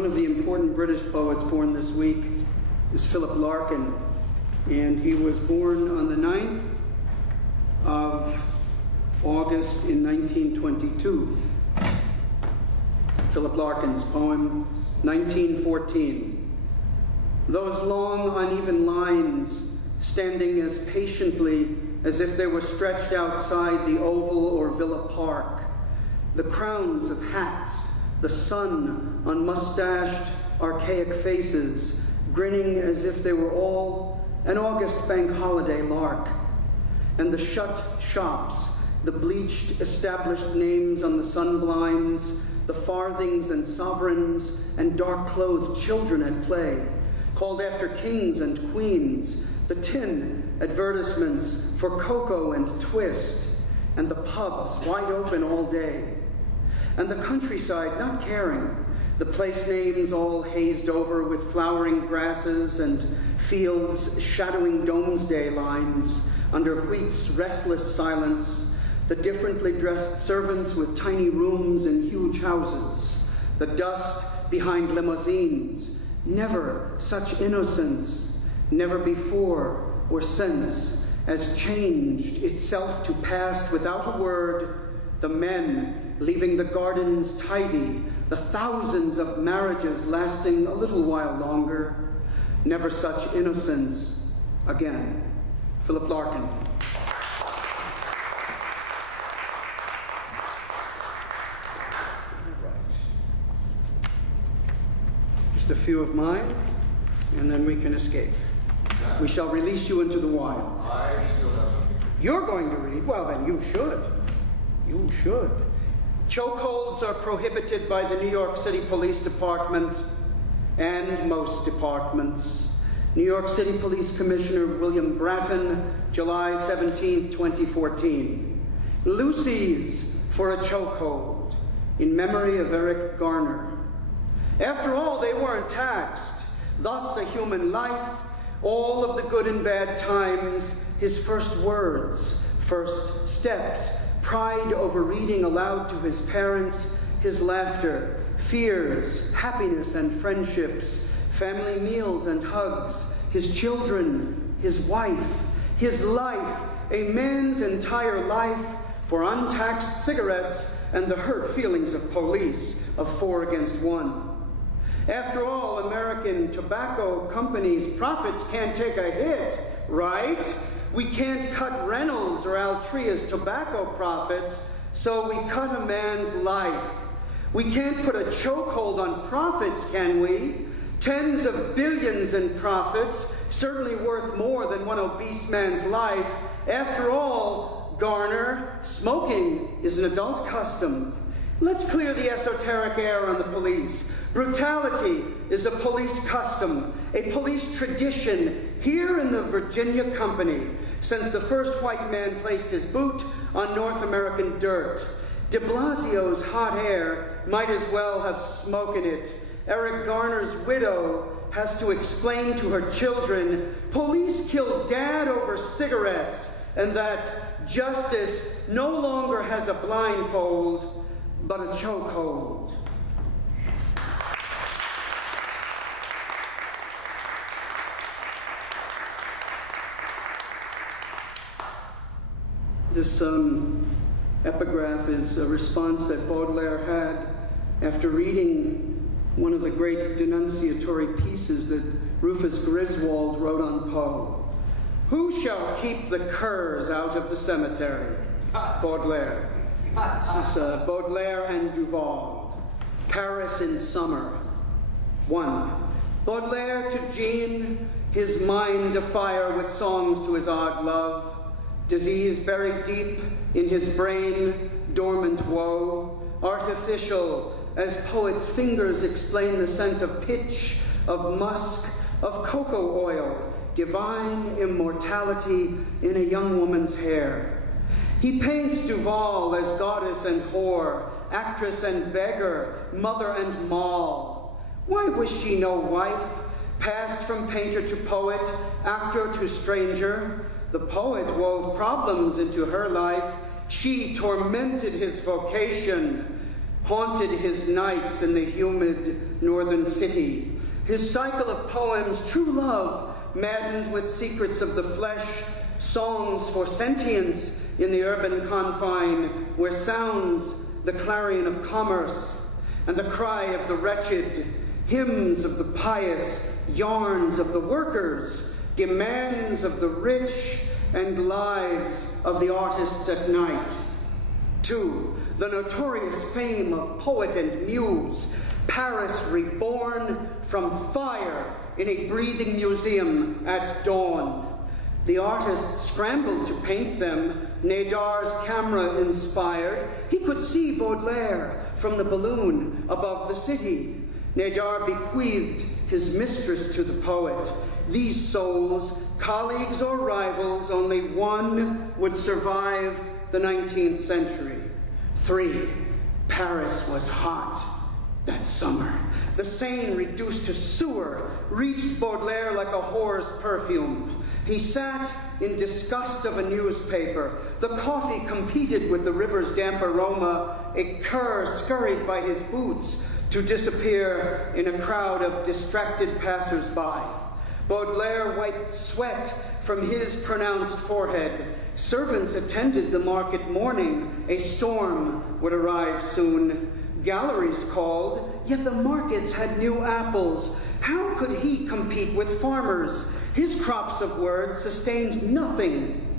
One of the important British poets born this week is Philip Larkin, and he was born on the 9th of August in 1922. Philip Larkin's poem, 1914. Those long, uneven lines, standing as patiently as if they were stretched outside the Oval or Villa Park, the crowns of hats, the sun on mustached, archaic faces, grinning as if they were all an August bank holiday lark, and the shut shops, the bleached established names on the sunblinds, the farthings and sovereigns and dark-clothed children at play, called after kings and queens, the tin advertisements for cocoa and twist, and the pubs wide open all day, and the countryside not caring, the place names all hazed over with flowering grasses and fields shadowing Domesday lines under wheat's restless silence, the differently dressed servants with tiny rooms in huge houses, the dust behind limousines, never such innocence, never before or since, as changed itself to past without a word, the men leaving the gardens tidy, the thousands of marriages lasting a little while longer, never such innocence again. Philip Larkin. A few of mine, and then we can escape. We shall release you into the wild. I still have something. You're going to read? Well, then you should. You should. Chokeholds are prohibited by the New York City Police Department and most departments. New York City Police Commissioner William Bratton, July 17, 2014. Lucy's for a chokehold, in memory of Eric Garner. After all, they weren't taxed. Thus, a human life, all of the good and bad times, his first words, first steps, pride over reading aloud to his parents, his laughter, fears, happiness and friendships, family meals and hugs, his children, his wife, his life, a man's entire life for untaxed cigarettes and the hurt feelings of police of 4 against 1. After all, American tobacco companies' profits can't take a hit, right? We can't cut Reynolds or Altria's tobacco profits, so we cut a man's life. We can't put a chokehold on profits, can we? Tens of billions in profits, certainly worth more than one obese man's life. After all, Garner, smoking is an adult custom. Let's clear the esoteric air on the police. Brutality is a police custom, a police tradition here in the Virginia Company since the first white man placed his boot on North American dirt. De Blasio's hot air might as well have smoke in it. Eric Garner's widow has to explain to her children, police killed Dad over cigarettes, and that justice no longer has a blindfold, but a chokehold. This epigraph is a response that Baudelaire had after reading one of the great denunciatory pieces that Rufus Griswold wrote on Poe. Who shall keep the curs out of the cemetery? Baudelaire. This is Baudelaire and Duval. Paris in summer. 1. Baudelaire to Jean, his mind afire with songs to his odd love. Disease buried deep in his brain, dormant woe, artificial as poets' fingers explain the scent of pitch, of musk, of cocoa oil, divine immortality in a young woman's hair. He paints Duval as goddess and whore, actress and beggar, mother and moll. Why was she no wife, passed from painter to poet, actor to stranger? The poet wove problems into her life. She tormented his vocation. haunted his nights in the humid northern city. His cycle of poems, True Love, maddened with secrets of the flesh, songs for sentience in the urban confine, where sounds the clarion of commerce and the cry of the wretched, hymns of the pious, yarns of the workers, demands of the rich, and lives of the artists at night. 2. The notorious fame of poet and muse, Paris reborn from fire in a breathing museum at dawn. The artists scrambled to paint them, Nadar's camera inspired. He could see Baudelaire from the balloon above the city. Nadar bequeathed his mistress to the poet. These souls, colleagues or rivals, only one would survive the 19th century. 3. Paris was hot that summer. The Seine, reduced to sewer, reached Baudelaire like a whore's perfume. He sat in disgust of a newspaper. The coffee competed with the river's damp aroma. A cur scurried by his boots to disappear in a crowd of distracted passers-by. Baudelaire wiped sweat from his pronounced forehead. Servants attended the market mourning. A storm would arrive soon. Galleries called, yet the markets had new apples. How could he compete with farmers? His crops of words sustained nothing.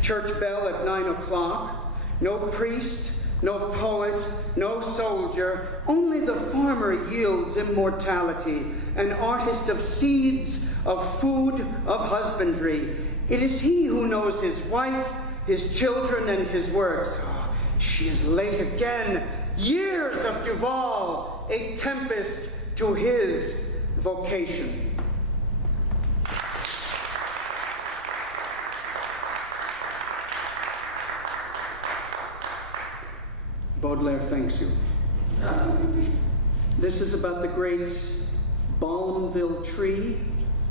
Church bell at 9 o'clock. No priest, no poet, no soldier. Only the farmer yields immortality, an artist of seeds, of food, of husbandry. It is he who knows his wife, his children, and his works. Oh, she is late again. Years of Duval, a tempest to his vocation. Baudelaire thanks you. This is about the great Balmville tree,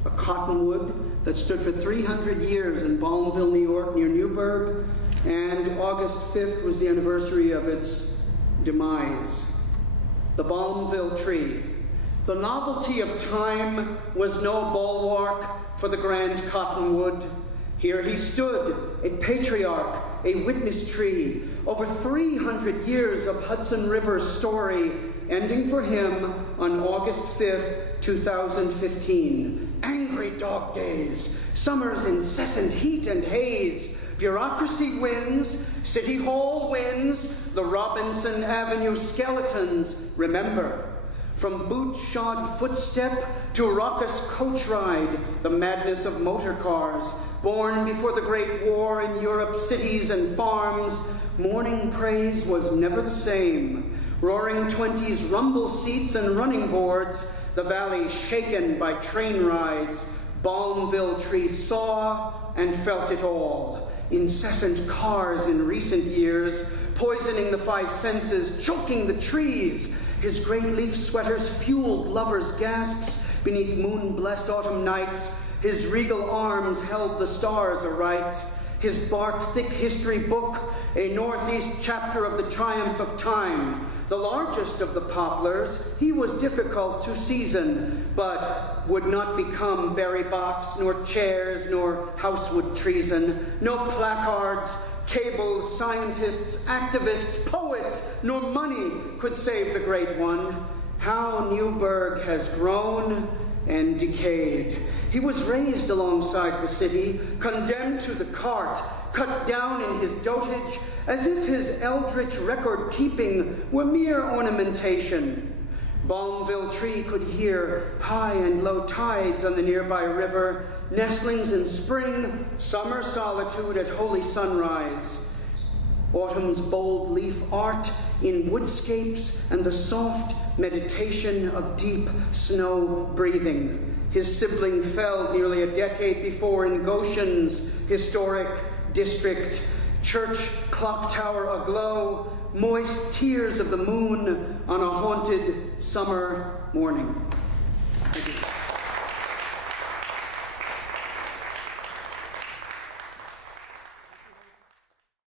a cottonwood that stood for 300 years in Balmville, New York, near Newburgh, and August 5th was the anniversary of its demise. The Balmville tree. The novelty of time was no bulwark for the grand cottonwood. Here he stood, a patriarch, a witness tree, over 300 years of Hudson River's story, ending for him on August 5th, 2015. Angry dog days, summer's incessant heat and haze. Bureaucracy wins, City Hall wins, the Robinson Avenue skeletons remember. From boot-shod footstep to raucous coach ride, the madness of motor cars, born before the Great War in Europe's cities and farms, morning praise was never the same. Roaring 20s rumble seats and running boards, the valley shaken by train rides, Balmville tree saw and felt it all. Incessant cars in recent years, poisoning the five senses, choking the trees. His great leaf sweaters fueled lovers' gasps beneath moon-blessed autumn nights. His regal arms held the stars aright. His bark-thick history book, a northeast chapter of the triumph of time. The largest of the poplars, he was difficult to season, but would not become berry box, nor chairs, nor housewood treason. No placards, cables, scientists, activists, poets, nor money could save the great one. How Newburgh has grown and decayed. He was raised alongside the city, condemned to the cart, cut down in his dotage, as if his eldritch record-keeping were mere ornamentation. Balmville tree could hear high and low tides on the nearby river, nestlings in spring, summer solitude at holy sunrise, autumn's bold leaf art in woodscapes, and the soft meditation of deep snow breathing. His sibling fell nearly a decade before in Goshen's historic district, church clock tower aglow, moist tears of the moon on a haunted summer morning. Thank you.